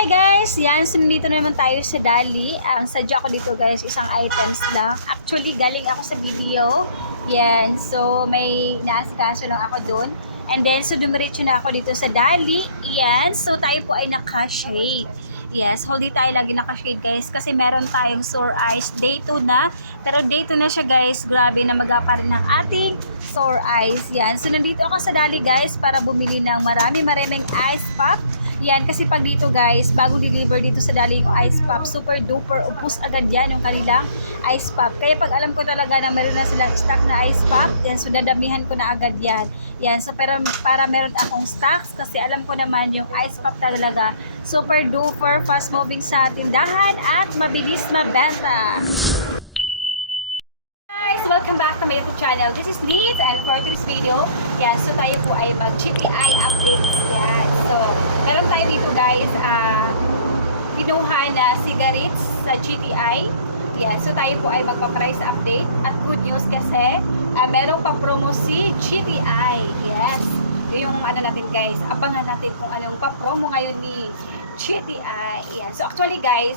Hi guys! Yan, so nandito na naman tayo sa Dali. Ang sadya ko dito guys, isang items lang. Actually, galing ako sa BPO. Yan, so may naasikaso lang ako dun. And then, so dumiretso na ako dito sa Dali. Yan, so tayo po ay naka-shade. Yes, whole tayo lagi naka-shade guys kasi meron tayong sore eyes. Day 2 na. Pero day 2 na siya guys. Grabe na mag-apa rin ng ating sore eyes. Yan, so nandito ako sa Dali guys para bumili ng maraming ice pop. Yan, kasi pag dito guys, bago deliver dito sa Dali yung ice pop, super duper, upos agad yan yung kanilang ice pop. Kaya pag alam ko talaga na meron na silang stock na ice pop, yan, so dadamihan ko na agad yan. Yan, so para meron akong stocks, kasi alam ko naman yung ice pop talaga, super duper, fast moving sa tindahan at mabilis mabenta. Guys, welcome back to my YouTube channel. This is Liz, and for today's video, yan, so tayo po ay mag-GTI updates. Yan, so meron tayo dito guys, kinuha na cigarettes sa GTI. Yan, so tayo po ay magpa-price update. At good news kasi, meron pa promo si GTI. Yes, yung ano natin guys, abangan natin kung anong pa-promo ngayon ni GTI. Yan, so actually guys,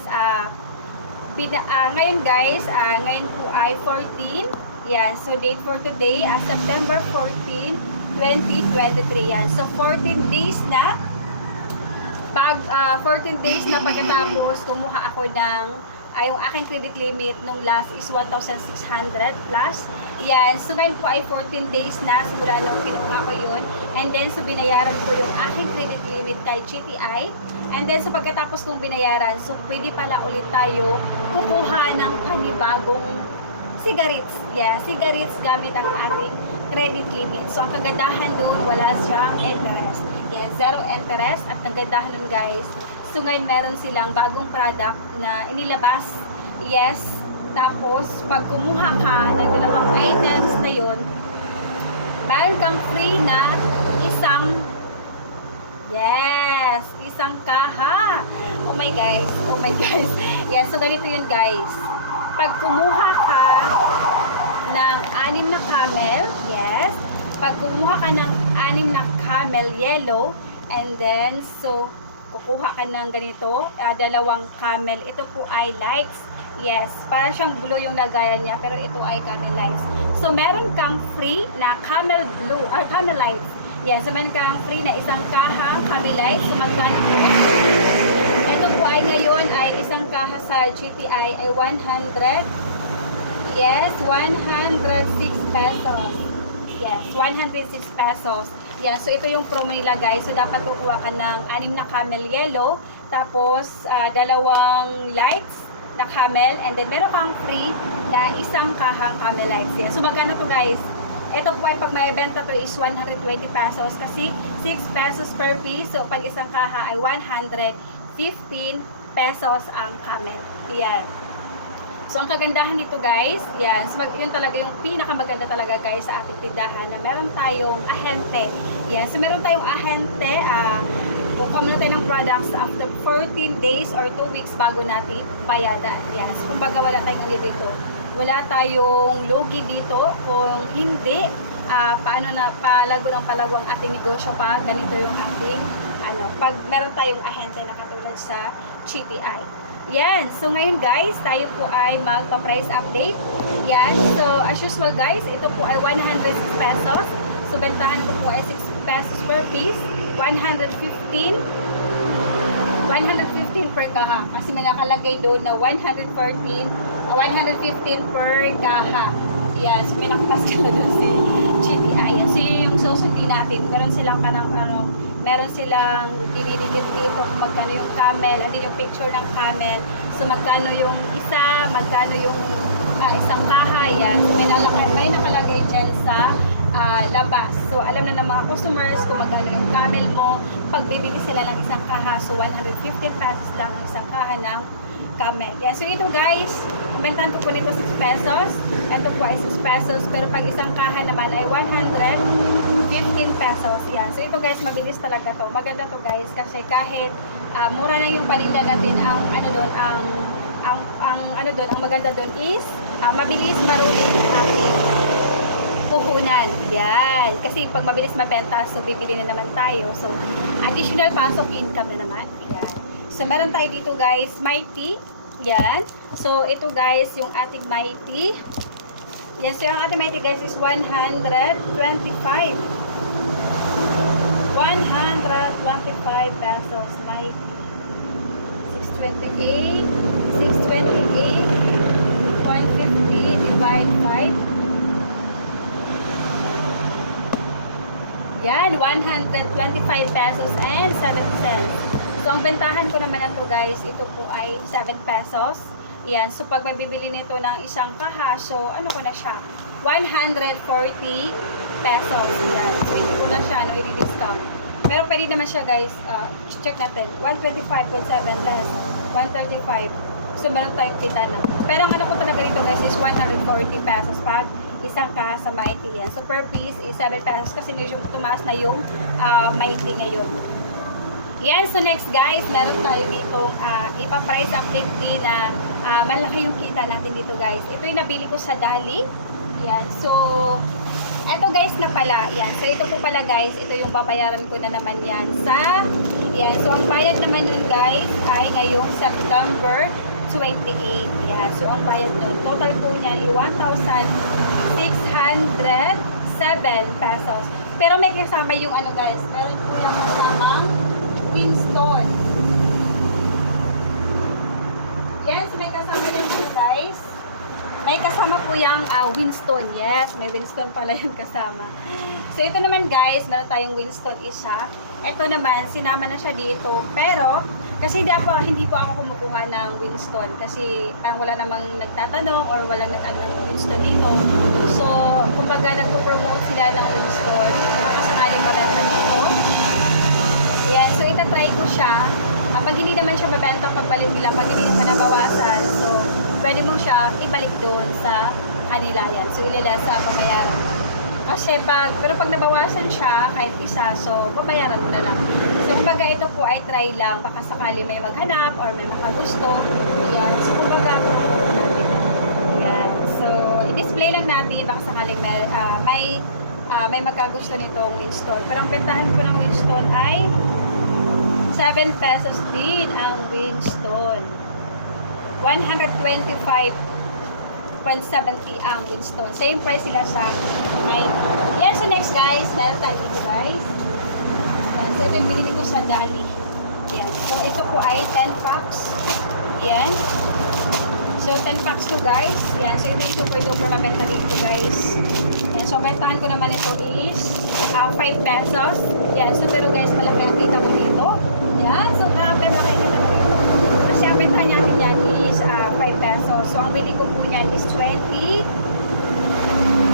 ngayon guys, ngayon po ay 14. Yan, so date for today, September 14, 2023. Yan, so 14 days na. 14 days na pagkatapos, kumuha ako ng, yung aking credit limit nung last is 1,600 plus. Yan, so ngayon po ay 14 days na, simula nung kinuha ko yun. And then, so binayaran ko yung aking credit limit kay GTI. And then, so pagkatapos kong binayaran, so pwede pala ulit tayo kukuha ng panibagong cigarettes. Yeah, cigarettes gamit ang ating credit limit. So, ang kagandahan doon, wala siyang interest. Yeah, zero interest. At ang kagandahan doon guys, so ngayon meron silang bagong product na inilabas. Yes, tapos pag kumuha ka ng dalawang items na yun, meron kang free na isang, yes, isang kaha. Oh my guys, oh my guys. Yes, so ganito yun guys. Pag kumuha ka ng 6 na camel, yes, pag kumuha ka ng 6 na camel yellow, and then so kukuha ka ng ganito, dalawang camel, ito po ay lights. Yes, para siyang blue yung lagayan niya, pero ito ay camel lights. So meron kang free na camel blue or camel lights. Yes, so meron kang free na isang kaha camel lights. So magkano po? Ito po ay ngayon ay isang kaha sa GTI ay 100. Yes, 106 pesos. Yes, 106 pesos. Yan, so ito yung promo nila guys. So dapat kukuha ka ng 6 na camel yellow, tapos dalawang lights na camel, and then meron kang free na isang kahang camel lights. Yan. So magkano to guys? Ito po ay pag may benta to is 120 pesos kasi 6 pesos per piece. So pag isang kaha ay 115 pesos ang camel. Yan. So, ang kagandahan dito guys, yan, so, yun talaga yung pinakamaganda talaga guys sa ating tindahan na meron tayong ahente. Yan, so meron tayong ahente, kung na tayo ng products after 14 days or 2 weeks bago natin bayadan. Yan, so kumbaga wala tayong ganito dito. Wala tayong lugi dito. Kung hindi, paano na palago ng palago ang ating negosyo pa, ganito yung ating, pag meron tayong ahente na katulad sa GTI. Yan. So, ngayon guys, tayo po ay magpa-price update. Yan. So, as usual guys, ito po ay 106 pesos. So, gantahan ko po ay 6 pesos per piece. 115 per kaha. Kasi may nakalagay doon na 115 per kaha. Yan. So, may nakapaska na doon si GTI. Yan. So, yung susundin natin. Meron silang meron silang dinidikit dito kung magkano yung camel, at yung picture ng camel. So, magkano yung isa, magkano yung isang kaha, yan. So, may nakalagay dyan sa labas. So, alam na ng mga customers kung magkano yung camel mo. Pag bibili sila ng isang kaha, so 115 pesos lang ang isang kaha ng camel. Yeah, so, ito guys, kumenta ko po nito 6 pesos. Ito po ay 6 pesos. Pero pag isang kaha naman ay 115 pesos. Yan. So, ito guys, mabilis talaga to. Maganda to guys kasi kahit mura na yung paninda natin, ang maganda doon is mabilis marulit ang ating puhunan. Yan. Kasi pag mabilis mabenta, so bibili na naman tayo. So, additional pasok income na naman. Yan. So, meron tayo dito guys, Mighty. Yan. So, ito guys, yung ating Mighty. Yan. So, yung ating Mighty guys is 125. 125 pesos. Mighty. 628. 628. 150 divide 5. Yan. 125 pesos and 7 cents. So, ang bentahan ko naman na to guys, ito po ay 7 pesos. Yan. So, pag may bibili nito ng isang kahaso, ano ko na siya? 140 pesos. Yan. So, hindi ko na siya, no, i-discount. Pero pwede naman siya guys, check natin. 125.7 less 135. So, meron tayong kita na. Pero ang ano ko talaga dito guys is 140 pesos pag isang kahasa Mighty. Yan. So, per piece is 7 pesos kasi medyo tumaas na yung Mighty ngayon. Yan, so next guys, meron tayo ditong ipa-price update din na malaki yung kita natin dito guys. Ito yung nabili ko sa Dali. Yan, so eto guys na pala. Yan, so ito po pala guys, ito yung babayaran ko na naman yan sa, yan, so ang bayad naman nun guys ay ngayong September 28. Yan, so ang bayad nun, total po niya ay 1,607 pesos. Pero may kasama yung ano guys, meron po yung kasamang Winston. Yan, so may kasama yung ano guys. May kasama po yung Winston. Yes, may Winston pala yung kasama. So ito naman guys, meron tayong Winston isa. Ito naman, sinama na siya dito. Pero, kasi hindi po ako kumukuha ng Winston. Kasi parang wala namang nagtatanong or walang nag-anong Winston dito. So, kumbaga nagpo-promote sila ng Winston. Makasakali ko lang dito. Yan, so itatry ko siya. Pag hindi naman siya mabenta, pagbalik nila, pag hindi naman nabawasan, so pwede mo siya ibalik doon sa kanila. Yan, so ilila sa babayaran. Kasi pero pag nabawasan siya, kahit isa, so babayaran mo na lang. So kumbaga ito po ay try lang, baka sakali may maghanap or may makagusto. Yan, so kumbaga promote natin. Yan, so i-display lang natin, baka sakali may magkagusto nitong Winston. Pero ang bentahan ko ng Winston ay 7 pesos din ang Winston. 125.70 ang Winston. Same price sila sa Mighty. Yan, so next guys, meron tayo dito guys. Yan, so ito yung binili ko sa Dali. Yan, so ito po ay 10 packs. Yan. So 10 packs to guys. Yan, so ito yung super mabenta dito guys. Yan, so bentahan ko naman ito is 5 pesos. Yan, so pero guys, malaki ang kita mo dito. Yan, so malaki kita mo dito. Kasi ang bentahan natin yan is 5 pesos. So ang bili ko po yan is 20.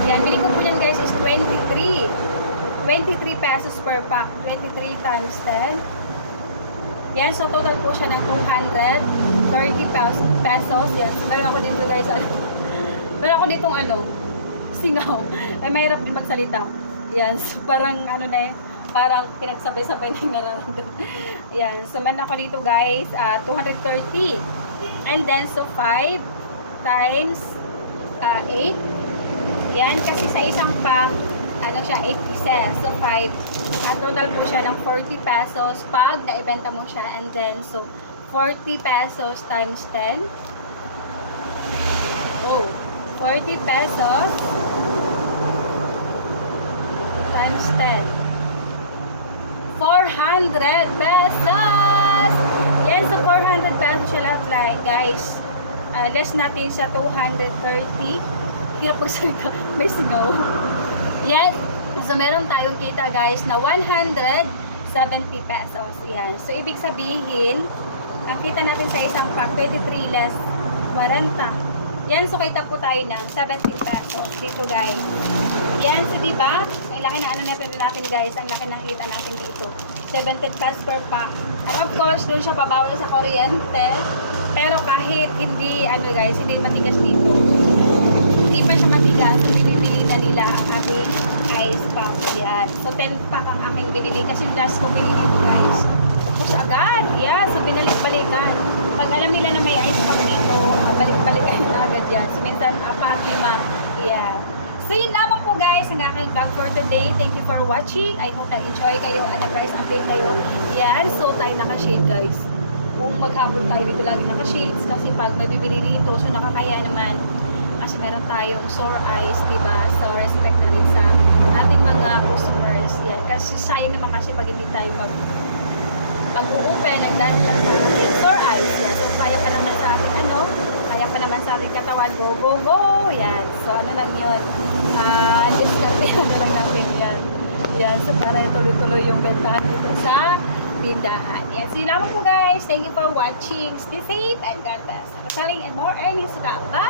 Yan, bili ko po yan guys is 23. 23 pesos per pack. 23 times 10. Yan, so total po siya ng 230 pesos. Yan, so meron ako dito guys. Meron ako ditong singaw. Ay, mahirap din magsalita. Yan, so parang parang pinagsabay-sabay na yung nararamdaman. Yan, so meron ako dito guys, 230. And then, so 5 times 8. Yan, kasi sa isang pack, siya, 8 pieces. So 5. At total po siya ng 40 pesos pag naibenta mo siya. And then, so 40 pesos times 10. Oh, 40 pesos times 10. 400 pesos! Yes, so 400 pesos siya lahat like, guys. Less natin sa 230. Hirap magsalita. May singaw. Yan. So, meron tayong kita, guys, na 170 pesos. Yan. So, ibig sabihin, ang kita natin sa isang pack, 23 less 40. Yan. So, kita po tayo ng 70 pesos dito, guys. Yan. So, diba? Ang laki na natin, guys. Ang laki ng kita natin dito. 70 pesos per pack. And of course, doon siya babawal sa kuryente. Pero kahit hindi, guys, hindi matigas dito. Hindi pa siya matigas. So, binibili na nila ang ating ice pack. Yan. So, 10 pack ang aking binili. Kasi yung last ko binili dito, guys. Tapos agad. Yan. So, binalik-balikan. Pag alam nila na may ice pack dito, balik-balikan na agad yan. So, minsan, 4, 5. Yeah. So, yun lamang po, guys, ang aking vlog for today. Thank you for watching. I hope na-enjoy kayo at na-price update kayo. Yan. So, tayo nakashade, guys. Oh maghapon tayo dito lagi naka-shades kasi pag may bibili dito, so nakakaya naman kasi meron tayong sore eyes, diba? So, respect na rin sa ating mga customers. Yan. Kasi sayang naman kasi pag hindi tayo pag-uupe, nagdahil lang sa ating sore eyes. Yan. So, kaya pa naman sa ating kaya pa naman sa ating katawan, go, go, go! Yan. So, ano lang yun? Discount lang namin yan. Yan. So, para tuloy-tuloy yung bentahan dito sa tindahan. Yan. So, yun lang po guys. Thank you for watching. Stay safe and God bless. Selling and more earnings ka. Bye!